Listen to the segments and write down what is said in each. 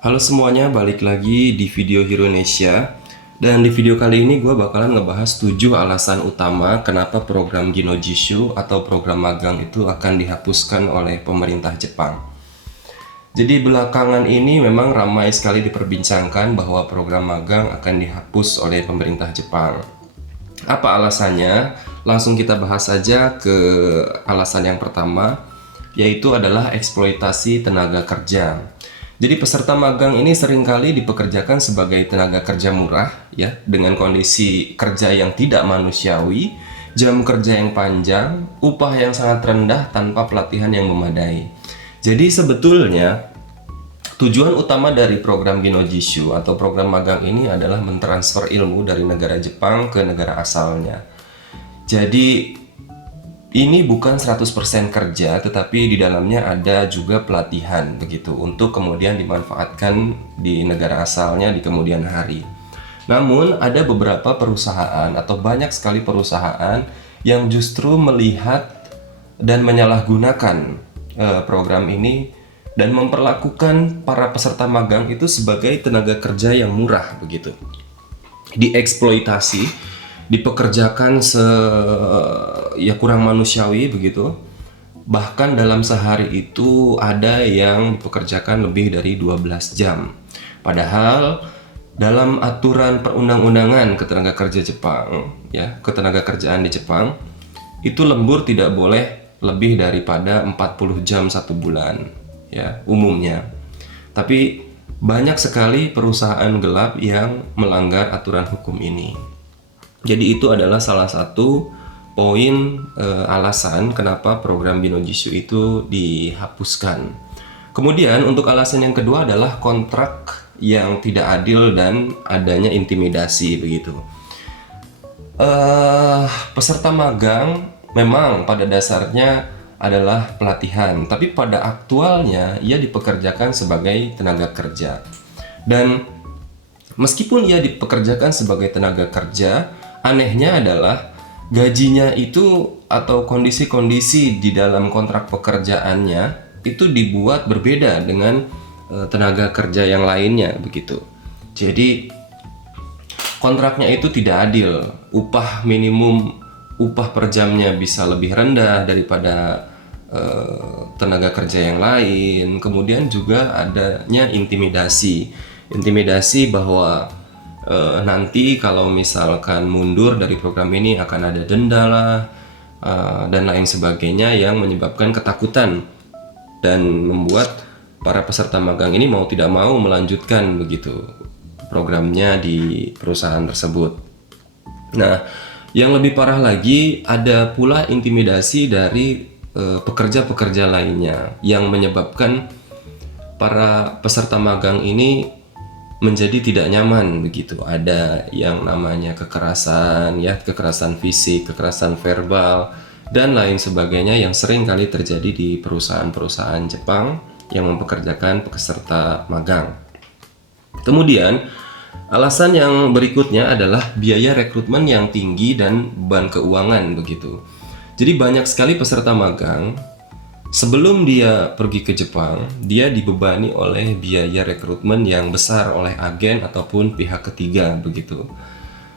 Halo semuanya, balik lagi di video Indonesia. Dan di video kali ini gue bakalan ngebahas 7 alasan utama kenapa program Ginojishu atau program magang itu akan dihapuskan oleh pemerintah Jepang. Jadi belakangan ini memang ramai sekali diperbincangkan bahwa program magang akan dihapus oleh pemerintah Jepang. Apa alasannya? Langsung kita bahas saja ke alasan yang pertama, yaitu adalah eksploitasi tenaga kerja. Jadi peserta magang ini seringkali dipekerjakan sebagai tenaga kerja murah ya, dengan kondisi kerja yang tidak manusiawi, jam kerja yang panjang, upah yang sangat rendah tanpa pelatihan yang memadai. Jadi sebetulnya tujuan utama dari program Ginojishu atau program magang ini adalah mentransfer ilmu dari negara Jepang ke negara asalnya. Jadi ini bukan 100% kerja, tetapi di dalamnya ada juga pelatihan begitu untuk kemudian dimanfaatkan di negara asalnya di kemudian hari. Namun ada beberapa perusahaan atau banyak sekali perusahaan yang justru melihat dan menyalahgunakan program ini dan memperlakukan para peserta magang itu sebagai tenaga kerja yang murah begitu. Dieksploitasi, dipekerjakan ya kurang manusiawi begitu. Bahkan dalam sehari itu ada yang dipekerjakan lebih dari 12 jam. Padahal dalam aturan perundang-undangan ketenaga kerja Jepang, ya, ketenaga kerjaan di Jepang, itu lembur tidak boleh lebih daripada 40 jam satu bulan, ya, umumnya. Tapi banyak sekali perusahaan gelap yang melanggar aturan hukum ini. Jadi itu adalah salah satu poin alasan kenapa program Ginojishu itu dihapuskan. Kemudian untuk alasan yang kedua adalah kontrak yang tidak adil dan adanya intimidasi begitu. Peserta magang memang pada dasarnya adalah pelatihan, tapi pada aktualnya ia dipekerjakan sebagai tenaga kerja. Dan meskipun ia dipekerjakan sebagai tenaga kerja, anehnya adalah gajinya itu atau kondisi-kondisi di dalam kontrak pekerjaannya itu dibuat berbeda dengan tenaga kerja yang lainnya begitu. Jadi kontraknya itu tidak adil. Upah minimum, upah per jamnya bisa lebih rendah daripada tenaga kerja yang lain. Kemudian juga adanya intimidasi bahwa nanti kalau misalkan mundur dari program ini akan ada denda lah dan lain sebagainya yang menyebabkan ketakutan dan membuat para peserta magang ini mau tidak mau melanjutkan begitu programnya di perusahaan tersebut. Nah, yang lebih parah lagi ada pula intimidasi dari pekerja-pekerja lainnya yang menyebabkan para peserta magang ini menjadi tidak nyaman begitu. Ada yang namanya kekerasan ya, kekerasan fisik, kekerasan verbal dan lain sebagainya yang sering kali terjadi di perusahaan-perusahaan Jepang yang mempekerjakan peserta magang. Kemudian alasan yang berikutnya adalah biaya rekrutmen yang tinggi dan beban keuangan begitu. Jadi banyak sekali peserta magang sebelum dia pergi ke Jepang, dia dibebani oleh biaya rekrutmen yang besar oleh agen ataupun pihak ketiga begitu.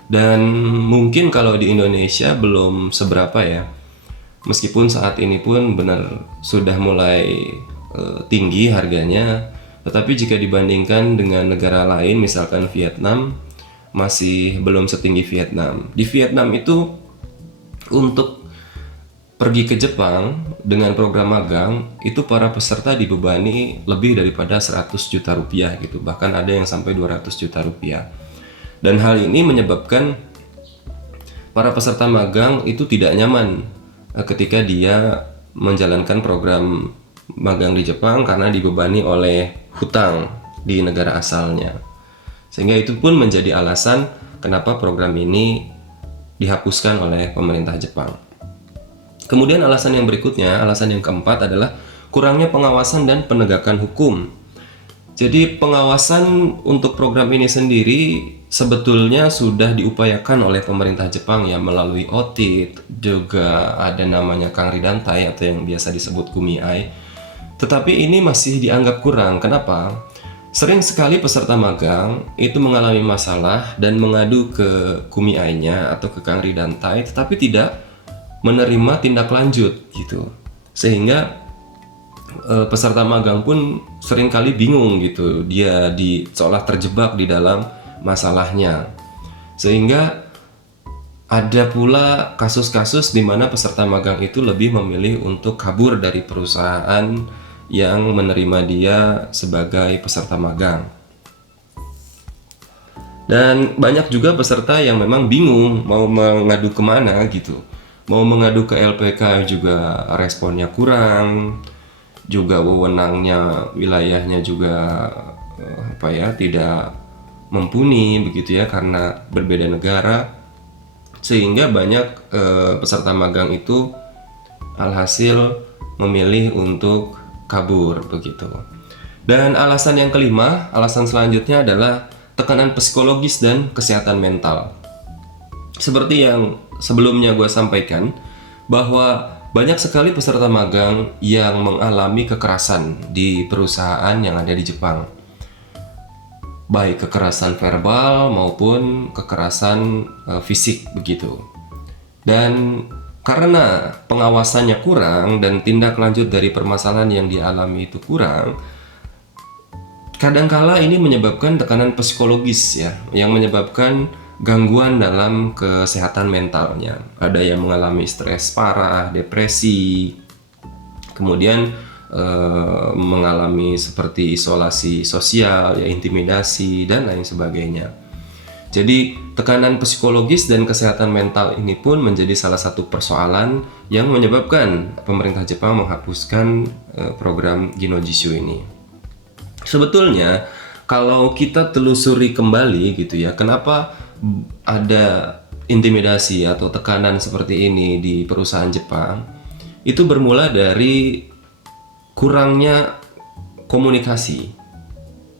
Dan mungkin kalau di Indonesia belum seberapa ya. Meskipun saat ini pun benar sudah mulai tinggi harganya, tetapi jika dibandingkan dengan negara lain misalkan Vietnam masih belum setinggi Vietnam. Di Vietnam itu untuk pergi ke Jepang dengan program magang itu para peserta dibebani lebih daripada 100 juta rupiah gitu, bahkan ada yang sampai 200 juta rupiah. Dan hal ini menyebabkan para peserta magang itu tidak nyaman ketika dia menjalankan program magang di Jepang karena dibebani oleh hutang di negara asalnya. Sehingga itu pun menjadi alasan kenapa program ini dihapuskan oleh pemerintah Jepang. Kemudian alasan yang berikutnya, alasan yang keempat adalah kurangnya pengawasan dan penegakan hukum. Jadi pengawasan untuk program ini sendiri sebetulnya sudah diupayakan oleh pemerintah Jepang ya melalui audit, juga ada namanya Kangri Dantai atau yang biasa disebut Kumiai. Tetapi ini masih dianggap kurang. Kenapa? Sering sekali peserta magang itu mengalami masalah dan mengadu ke KUMI-nya atau ke Kang Ridantai, tetapi tidak menerima tindak lanjut gitu. Sehingga peserta magang pun seringkali bingung gitu. Dia seolah terjebak di dalam masalahnya. Sehingga ada pula kasus-kasus di mana peserta magang itu lebih memilih untuk kabur dari perusahaan yang menerima dia sebagai peserta magang. Dan banyak juga peserta yang memang bingung mau mengadu kemana gitu. Mau mengadu ke LPK juga responnya kurang, juga wewenangnya, wilayahnya juga tidak mumpuni begitu ya, karena berbeda negara. Sehingga banyak peserta magang itu alhasil memilih untuk kabur begitu. Dan alasan yang kelima, alasan selanjutnya adalah tekanan psikologis dan kesehatan mental. Seperti yang sebelumnya gue sampaikan, bahwa banyak sekali peserta magang yang mengalami kekerasan di perusahaan yang ada di Jepang. Baik kekerasan verbal maupun kekerasan fisik begitu. Dan karena pengawasannya kurang dan tindak lanjut dari permasalahan yang dialami itu kurang, kadangkala ini menyebabkan tekanan psikologis ya, yang menyebabkan gangguan dalam kesehatan mentalnya. Ada yang mengalami stres parah, depresi, kemudian mengalami seperti isolasi sosial, ya, intimidasi dan lain sebagainya. Jadi tekanan psikologis dan kesehatan mental ini pun menjadi salah satu persoalan yang menyebabkan pemerintah Jepang menghapuskan program Ginojishu ini. Sebetulnya kalau kita telusuri kembali gitu ya, kenapa ada intimidasi atau tekanan seperti ini di perusahaan Jepang, itu bermula dari kurangnya komunikasi.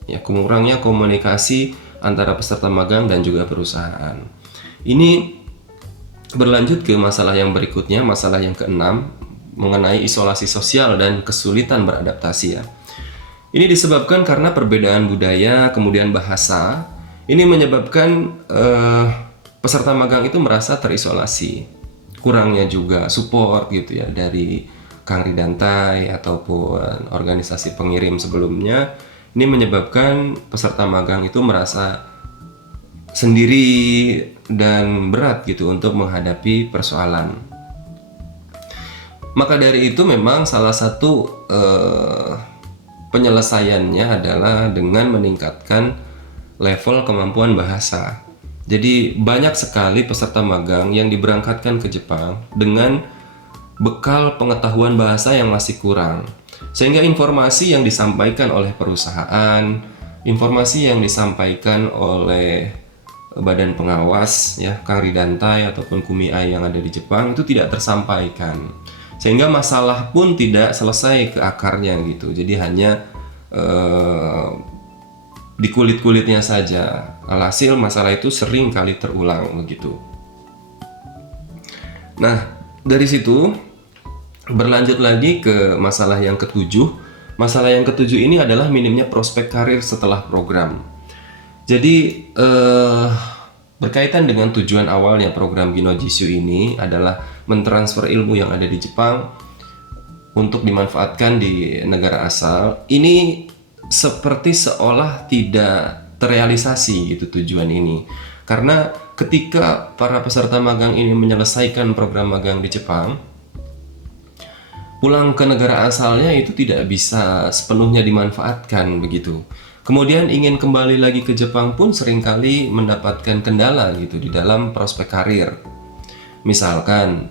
Ya, kurangnya komunikasi antara peserta magang dan juga perusahaan. Ini berlanjut ke masalah yang berikutnya, masalah yang keenam, mengenai isolasi sosial dan kesulitan beradaptasi ya. Ini disebabkan karena perbedaan budaya, kemudian bahasa. Ini menyebabkan peserta magang itu merasa terisolasi. Kurangnya juga support gitu ya dari Kang Ridantai ataupun organisasi pengirim sebelumnya. Ini menyebabkan peserta magang itu merasa sendiri dan berat gitu untuk menghadapi persoalan. Maka dari itu memang salah satu penyelesaiannya adalah dengan meningkatkan level kemampuan bahasa. Jadi banyak sekali peserta magang yang diberangkatkan ke Jepang dengan bekal pengetahuan bahasa yang masih kurang. Sehingga informasi yang disampaikan oleh perusahaan, informasi yang disampaikan oleh badan pengawas ya, Kang Ridantai ataupun KUMI yang ada di Jepang itu tidak tersampaikan. Sehingga masalah pun tidak selesai ke akarnya gitu. Jadi hanya di kulit-kulitnya saja. Alhasil masalah itu sering kali terulang begitu. Nah, dari situ berlanjut lagi ke masalah yang ketujuh. Masalah yang ketujuh ini adalah minimnya prospek karir setelah program. Jadi berkaitan dengan tujuan awalnya program Ginojishu ini adalah mentransfer ilmu yang ada di Jepang untuk dimanfaatkan di negara asal. Ini seperti seolah tidak terrealisasi gitu tujuan ini. Karena ketika para peserta magang ini menyelesaikan program magang di Jepang, pulang ke negara asalnya itu tidak bisa sepenuhnya dimanfaatkan begitu. Kemudian ingin kembali lagi ke Jepang pun seringkali mendapatkan kendala gitu di dalam prospek karir. Misalkan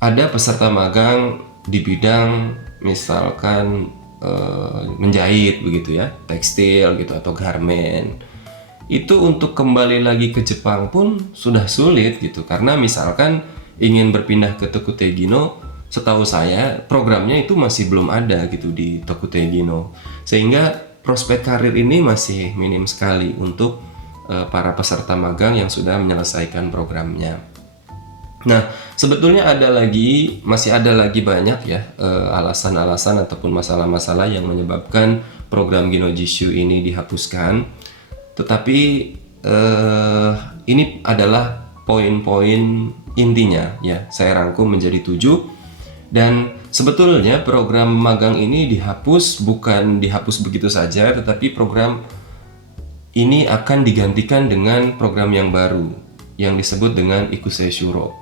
ada peserta magang di bidang misalkan menjahit begitu ya, tekstil gitu atau garment. Itu untuk kembali lagi ke Jepang pun sudah sulit gitu, karena misalkan ingin berpindah ke Tokutei Gino, setahu saya programnya itu masih belum ada gitu di Tokutei Gino. Sehingga prospek karir ini masih minim sekali untuk para peserta magang yang sudah menyelesaikan programnya. Nah, sebetulnya masih ada lagi banyak ya alasan-alasan ataupun masalah-masalah yang menyebabkan program Ginojishu ini dihapuskan. Tetapi ini adalah poin-poin intinya ya. Saya rangkum menjadi 7. Dan sebetulnya program magang ini bukan dihapus begitu saja, tetapi program ini akan digantikan dengan program yang baru yang disebut dengan Ikusei Shuro.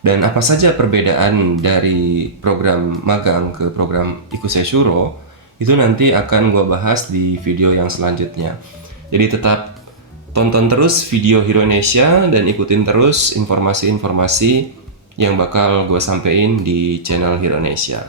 Dan apa saja perbedaan dari program magang ke program Ikusei Shuro itu nanti akan gue bahas di video yang selanjutnya. Jadi tetap tonton terus video Hironesia dan ikutin terus informasi-informasi yang bakal gue sampein di channel Hironesia.